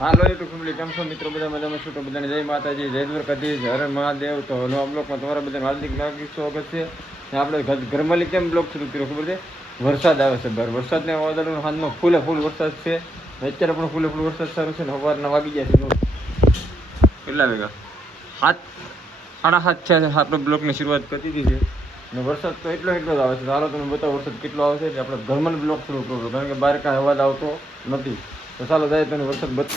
હાલો YouTube family કેમ છો મિત્રો? બધા મજામાં છો? તો બધાને જય માતાજી, જય દ્વારકાધીશ, હર મહાદેવ. તો નવા બ્લોકમાં તમારા બધાને હાર્દિક હાર્દિક સ્વાગત છે. ને આપણે ઘરમાલી કેમ બ્લોક શરૂ કર્યો ખબર છે? વરસાદ આવે છે બહાર વરસાદને વાદળનો હાથમાં ફૂલે ફૂલ વરસાદ છે. અત્યારે પણ ફૂલે ફૂલ વરસાદ સારું છે ને સવારના વાગી જાય છે. કેટલા વેગા હાથ સાડા હાથ છે આપણે બ્લોકની શરૂઆત કરી દીધી છે. ને વરસાદ તો એટલો એટલો જ આવે છે. ચાલો તમે બતાવો વરસાદ કેટલો આવે છે. આપણે ઘરમાં બ્લોક શરૂ કરવો. કારણ કે બહાર કાંઈ અવાજ આવતો નથી. તો ચાલો જાય તને વરસાદ બચ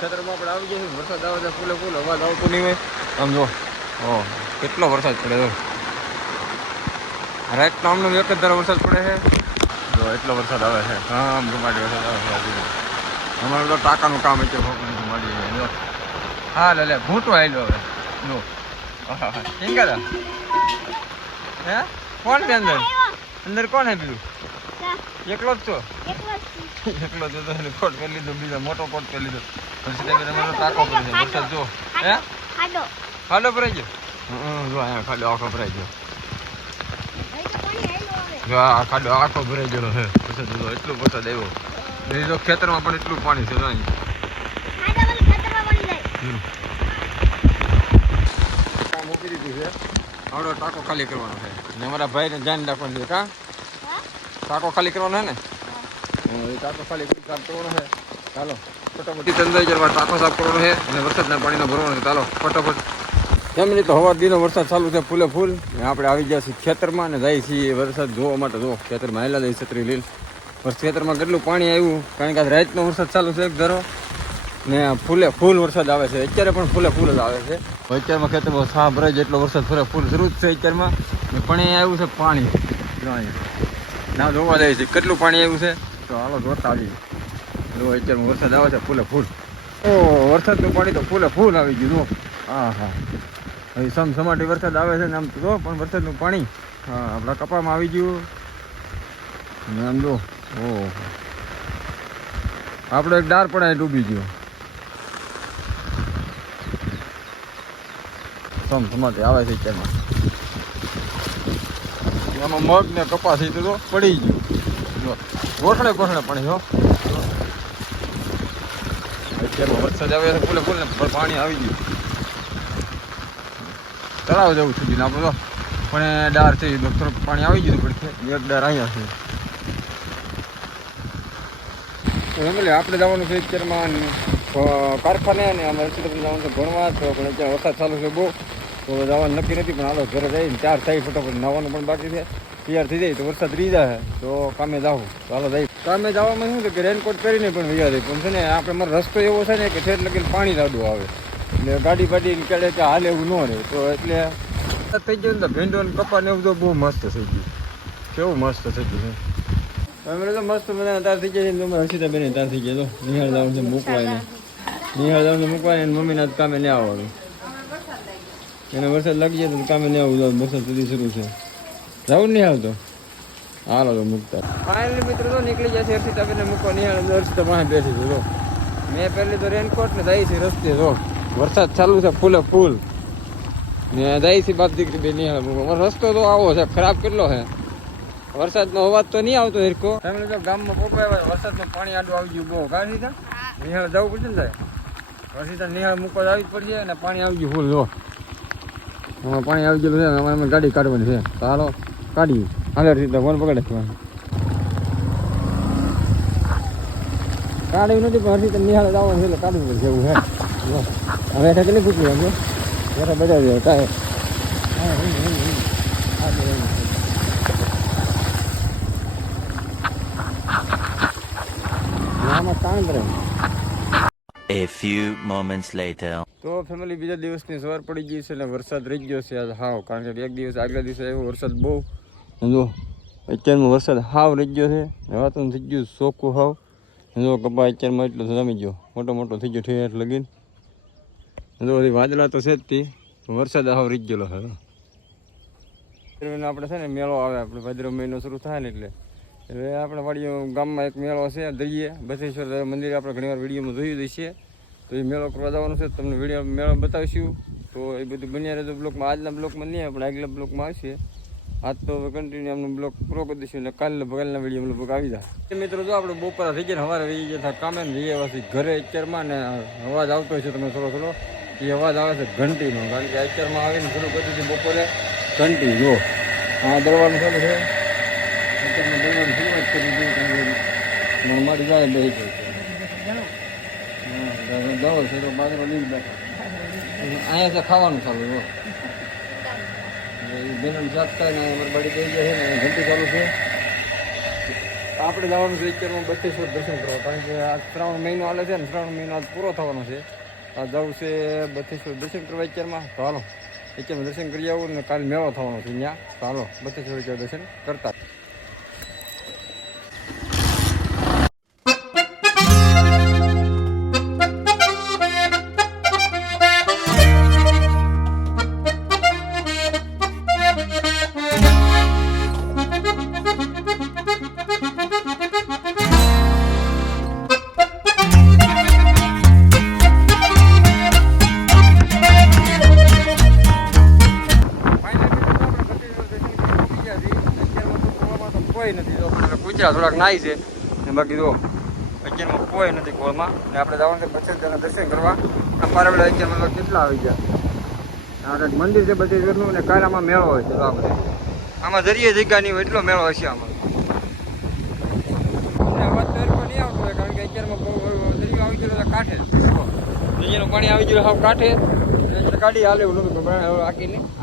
ખેતરમાં આપણે આવી ગયા વરસાદ આવે છે ફૂલે ફૂલ. અવાજ આવતો નહીં આમ જો. ઓ, કેટલો વરસાદ પડે જો રાઈટ તો આમનો એક જ વરસાદ પડે છે. જો, એટલો વરસાદ આવે છે. હા, આમ વરસાદ આવે છે. અમારે તો ટાંકાનું કામ જો. હા લે લે ભૂંટું આવેલું હવે. જો. હે કોણ છે અંદર કોણ હે બીજું એકલો જ છો? એકલો જ હતો એટલે કોટ કરી લીધો બીજો મોટો કોટ કરી લીધો. પછી તમે તમારો મારો ટાંકો પડે છે વરસાદ જો હે? ખાડો. ભરાઈ ગયો? જો અહીંયા ખાડો આખો ભરાઈ ગયો. જો આ ખાડો આખો ભરાઈ ગયો હે વરસાદ જો એટલો વરસાદ આવ્યો. ને જો ખેતરમાં પણ એટલું પાણી છે જો અહીં. મૂકી દીધી છે. આવડો ટાંકો ખાલી કરવાનો છે. ને અમારા ભાઈને ધ્યાન રાખવાનું છે કા? ટાંકો ખાલી કરવાનો છે ને? એ ટાંકો ખાલી કામ કરવાનો છે ચાલો ફટાફટ ચંદ્રજરમાં ટાંકો સાફ કરવાનો છે અને વરસાદના પાણીનો ભરવાનો છે. ચાલો ફટાફટ. જમીન તો હવા દીનો વરસાદ ચાલુ છે ફૂલે ફૂલ. ને આપણે આવી ગયા છીએ ખેતરમાં ને જાય છીએ વરસાદ જોવા માટે. જો ખેતરમાં આવેલા જાય છત્રી લીલ. પણ ખેતરમાં કેટલું પાણી આવ્યું? કારણ કે આજ રાતનો વરસાદ ચાલુ છે એક ધારો. ને ફૂલે ફૂલ વરસાદ આવે છે. અત્યારે પણ ફૂલે ફૂલ જ આવે છે. અત્યારમાં સાફ ભરાય જેટલો વરસાદ ફરે. ફૂલ શરૂ જ છે અત્યારમાં. પાણી આવ્યું છે પાણી. ના, જોવા જાય છે. કેટલું પાણી આવ્યું છે? તો હાલો જોતા આવી જો અત્યારમાં વરસાદ આવે છે, ફૂલે ફૂલ. ઓ વરસાદનું પાણી તો ફૂલે ફૂલ આવી ગયું, જો. હા હા. હવે સમ સમાટી વરસાદ આવે છે ને આમ તો જો, પણ વરસાદનું પાણી. હા, આપણા કપામાં આવી ગયું. ને આમ જો ઓ આપણે એક ડાર પણ ડૂબી ગયો. સમ સમાટી આવે છે તેમાં એમાં મગ ને કપાસ તો પડી ગયું. ગોઠણે ગોઠણે પાણી જો. અત્યારમાં વરસાદ આવે છે, ફૂલે ફૂલ, પાણી આવી ગયું. તળાવ જવું સુધી ને આપણે તો. પણ ડાર છે થોડુંક પાણી આવી ગયું પડશે એક ડાર અહીંયા છે. આપણે જવાનું છે અત્યારમાં કારખાને અને અમારે જવાનું છે ભણવા, તો પણ અત્યારે વરસાદ ચાલુ છે બહુ. તો જવાનું નક્કી નથી, પણ હાલો ઘરે જઈને ચાર થઈ ફટાફટ નાવાનું પણ બાકી છે. તૈયાર થઈ જાય તો વરસાદ રહી જાય. તો કામે જાવું તો હાલો જાય કામે જવામાં શું છે કે રેનકોટ કરીને પણ વૈયા જાય. પણ છે ને આપણે મારો રસ્તો એવો છે ને કે ઠેઠ લગીને પાણી રાડું આવે. એટલે ગાડી બાડી નીકળે કે હાલ એવું ન રહે. તો એટલે થઈ ગયું ને ભીંડો ને કપા ને એવું તો બહુ મસ્ત થઈ ગયું. કેવું મસ્ત થઈ ગયું અમે તો મસ્ત બધા તાર થઈ ગયા તમારે હસીતા બેન તાર થઈ ગયા. તો નિહાળ જવાનું છે મૂકવા નિહાળ જવાનું મૂકવાય મમ્મીના કામે નહીં આવવાનું. એને વરસાદ લાગી જાય તો કામે નહીં જાવ વરસાદ સુધી શરૂ છે. જવું નહીં આવતો હાલો તો મૂકતા. ફાઇનલી મિત્રો તો નીકળી જાય છે હર્ષિતા બેન મૂકવા નિહાળ હર્ષિતા પાસે બેસી છે જો. મેં પહેલી તો રેનકોટ ને જાય છે રસ્તે જો. વરસાદ ચાલુ છે ફૂલે ફૂલ. ને જાય છે બાપ દીકરી બે નિહાળ મૂકવા. રસ્તો તો આવો છે ખરાબ કેટલો છે. વરસાદનો અવાજ તો નહીં આવતો હિરકો તમે તો ગામમાં પોપાય વરસાદનું પાણી આડું આવી ગયું બહુ. કાઢી સીધા નિહાળ જવું પડશે ને સાહેબ? વરસીતા નિહાળ મૂકવા આવી જ પડશે અને પાણી આવી ગયું ફૂલ જો. હમણાં પાણી આવી ગયેલું છે અમારે અમે ગાડી કાઢવાની છે તો હાલો કાઢીએ હાલે રીતે ફોન પકડે કાઢ્યું નથી પણ હજી નિહાળે જવાનું છે એટલે કાઢવું પડશે એવું હે હવે એટલે કેટલી ખૂટી એમ જો બેઠા જાય કાંઈ કામ કરે A few moments later. તો ફેમિલી બીજા દિવસની સવાર પડી ગઈ છે અને વરસાદ રહી ગયો છે આજ હાવ, કારણ કે એક દિવસ આગલા દિવસે આવ્યો વરસાદ બહુ. જો, અત્યારમાં વરસાદ હાવ રહી ગયો છે વાતું થઈ ગયું ચોખ્ખું હાવ. જો કપા અત્યારમાં એટલો જમી ગયો. મોટો મોટો થઈ ગયો ઠેર લગીન. જો વાદળા તો છે જ તે વરસાદ હાવ રહી ગયેલો હવે આપણે છે ને મેળો આવે, આપણે ભાદરવ મહિનો શરૂ થાય ને એટલે. એટલે આપણે વાડીઓ ગામમાં એક મેળો છે, દરિયે. બસેશ્વર મંદિર આપણે ઘણીવાર વિડીયોમાં જોયું દઈએ છીએ તો એ મેળો કરવા જવાનો છે, તમને વીડિયો મેળો બતાવીશું. તો એ બધું બન્યા રહેતો બ્લોકમાં. આજના બ્લોકમાં નહીં પણ આગલા બ્લોકમાં આવશે. આજ તો હવે કન્ટિન્યુ અમને બ્લોક પૂરો કરી દઈશું એટલે કાલે બગલના વીડિયો બ્લોગ આવી જાય. મિત્રો જો આપણે બપોરા થઈ ગયા સવારે વહી ગયા કામે ને પછી ઘરે અત્યારમાં ને અવાજ આવતો છે તમે થોડો થોડો. એ અવાજ આવે છે ઘંટીનો, કારણ કે અત્યારમાં આવીને શરૂ કરી દીધી બપોરે. ઘંટી, જો. આ દરવાનું ચાલુ છે. અત્યારમાં દરવાનું શરૂઆત કરી દીધી મારી જાય બે દવો છે તો બાજરો લઈને બેઠા. અહીંયા છે ખાવાનું ચાલુ જો જાત થાય ને અમારી બાડી જાય છે ને ઘંટી ચાલુ છે. આપણે જવાનું છે અત્યારમાં બત્રીસોર દર્શન કરવા, કારણ કે આ શ્રાવણ મહિનો હાલે છે ને, શ્રાવણ મહિનો આજ પૂરો થવાનો છે. આ જવું છે બત્રીસોર દર્શન કરવા અત્યારમાં. તો હાલો, અત્યારમાં દર્શન કરી આવું ને કાલે મેળો થવાનો છે ત્યાં તો હાલો બત્રીસોર અત્યારે દર્શન કરતા. થોડાક નાઈ છે. ને બાકી જો અત્યારમાં કોઈ નથી કોલમાં. ને આપણે જવાનું છે પછી તેના દર્શન કરવા. અમારે બધા અત્યારમાં તો કેટલા આવી ગયા? આપણે મંદિર છે બધી જૂનું ને કાલે મેળો હોય છે આ બધે. આમાં જરીએ જગ્યા નહીં હોય, એટલો મેળો હશે આમાં. નહીં કારણ કે અત્યારમાં દરિયો આવી ગયો કાંઠે દરિયાનું પાણી આવી ગયેલું સાવ કાંઠે. ગાડી હાલે એવું પણ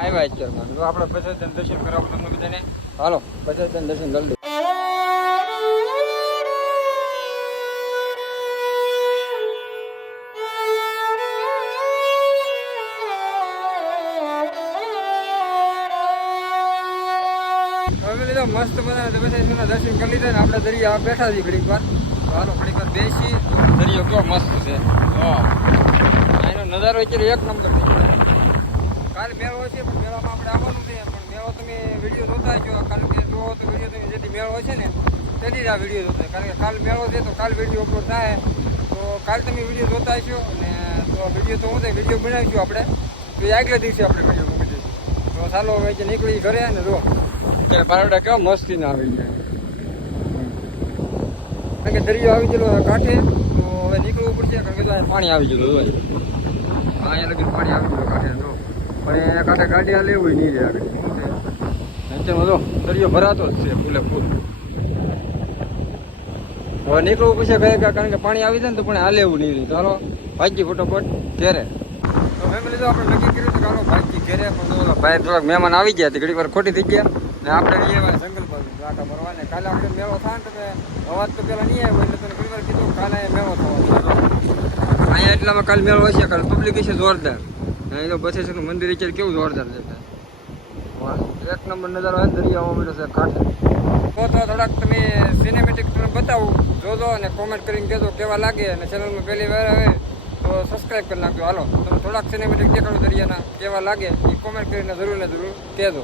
આવ્યા અત્યારમાં. આપણે તેને દર્શન કરાવું તમને બધાને. હાલો પછી તેને દર્શન કરી હવે લીધો મસ્ત મજાના દર્શન કરી લીધા આપણે દરિયા બેઠા છીએ ઘડીક વાર. હાલો, ઘડીક વાર દરિયો કેવો મસ્ત છે. એનો નજારો એક નંબર કાલે મેળો છે, પણ મેળામાં આપણે આવવાનું છે. પણ મેળો તમે વીડિયો જોતા છો કાલે કે તો વીડિયો તમે જેથી મેળો છે ને તેથી જ આ વીડિયો જોતા કારણ કે કાલ મેળો છે તો કાલ વીડિયો અપલોડ થાય. તો કાલ તમે વીડિયો જોતા અને તો વીડિયો તો હું થાય, વીડિયો બનાવીશું આપણે. તો આગલા દિવસે આપણે વીડિયો મૂકી તો ચાલો હવે નીકળી ઘરે ને જો અત્યારે કેવા મસ્તી ના આવી ગયા. કારણ કે દરિયો આવી ગયેલો કાંઠે, તો હવે નીકળવું પડશે, કારણ પાણી આવી ગયેલું અહીંયા લગી પાણી આવી ગયું કાંઠે તો પણ એના કાંઠે ગાડી લેવું નહીં રહે આગળ. છે? દરિયો ભરાતો જ છે, ફૂલે ફૂલ. હવે નીકળવું પછી ગયા કારણ કે પાણી આવી જાય ને તો પણ હાલે એવું નહીં ચાલો ભાગી ફટોફટ ઘેરે. તો ફેમિલી તો આપણે નક્કી કર્યું હતું કે હાલો, ભાગી ઘેરે, પણ ભાઈ થોડાક મહેમાન આવી ગયા તે ઘડી વાર ખોટી થઈ ગયા. ને આપણે વાર જંગલ બાજુ. આટા ભરવા ને કાલે આપણે મેળો થાય ને તો અવાજ તો પેલા નહીં આવ્યો, એટલે તને ઘણી વાર કીધું કાલે અહીંયા મેળો થવાનો અહીંયા એટલામાં કાલે મેળો હશે કાલે પબ્લિક હશે જોરદાર. અહીં તો બસેશ્વરનું મંદિર વિચાર કેવું જોરદાર છે એક નંબર નજારો આવે દરિયા આવવા છે કાંઠે તો થોડાક તમે સિનેમેટિક તમને બતાવું. જોજો અને કોમેન્ટ કરીને કહેજો કેવા લાગે. અને ચેનલમાં પહેલી વાર આવે તો સબસ્ક્રાઈબ કરી નાખજો. હાલો. તમે થોડાક સિનેમેટિક દેખાડો દરિયાના, કેવા લાગે, એ કોમેન્ટ કરીને જરૂર ને જરૂર કહેજો.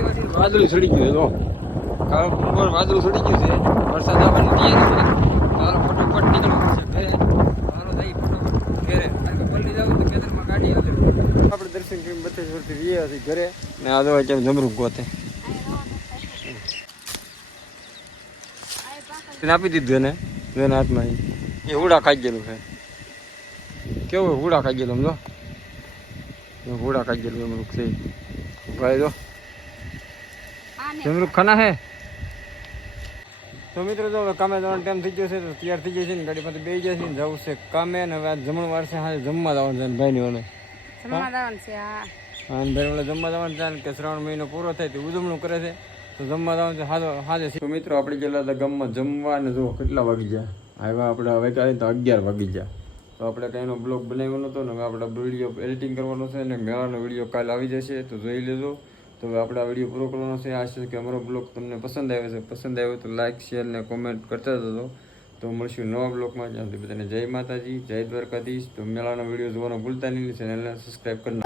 વાદળું સડી ગયું જો. કાળ ઉપર વાદળું સડી ગયું છે. વરસાદ આવવાની તૈયારી છે. ચાલો ફટોફટ નીકળવું છે ઘરે. ચાલો જઈ ફટોફટ ઘરે. કારણ કે જાવ તો કેદરમાં ગાડી આવે આપણે દર્શન કરીને બત્રીસ વર્ષથી વીએ હતી ઘરે. ને આ જો કેમ જમરૂક ગોતે. આપી દીધું એને. એના હાથમાં એ. હુડા ખાઈ ગયેલું છે. કેવું હુડા ખાઈ ગયેલું સમજો હુડા ખાઈ ગયેલું જમરૂક છે. ભાઈ જો. જમરૂખ ખાના હે? તો મિત્રો જો કામે જવાનો ટાઈમ થઈ ગયો છે તો તૈયાર થઈ જાય છે ને ગાડીમાંથી બેસી જાય છે ને જવું છે કામે ને હવે જમણ વાર હા જમવા જવાનું છે ભાઈ ની ઓને જમવા જવાનું છે હા. અને ભાઈ જમવા જવાનું છે કે શ્રાવણ મહિનો પૂરો થાય તે ઉજવણું કરે છે તો જમવા જવાનું છે હાજો હાજે છે મિત્રો આપણે ગયેલા હતા ગામમાં જમવા ને જો કેટલા વાગી ગયા. આવ્યા આપણે હવે કાલે તો અગિયાર વાગી ગયા. તો આપણે કંઈનો બ્લોગ બનાવ્યો નહોતો ને હવે આપણે વીડિયો એડિટિંગ કરવાનો છે ને મેળાનો વીડિયો કાલે આવી જશે તો જોઈ લેજો. તો હવે આપણે આ વીડિયો પૂરો કરવાનો છે. આશા કે અમારો બ્લોગ તમને પસંદ આવ્યો છે. પસંદ આવ્યો તો લાઇક શેર ને કોમેન્ટ કરતા જતો તો મળશું નવા બ્લોગમાં. જ્યાં સુધી બધાને જય માતાજી, જય દ્વારકાધીશ. તો મેળાનો વીડિયો જોવાનો ભૂલતા નહીં. ચેનલને સબસ્ક્રાઈબ કરી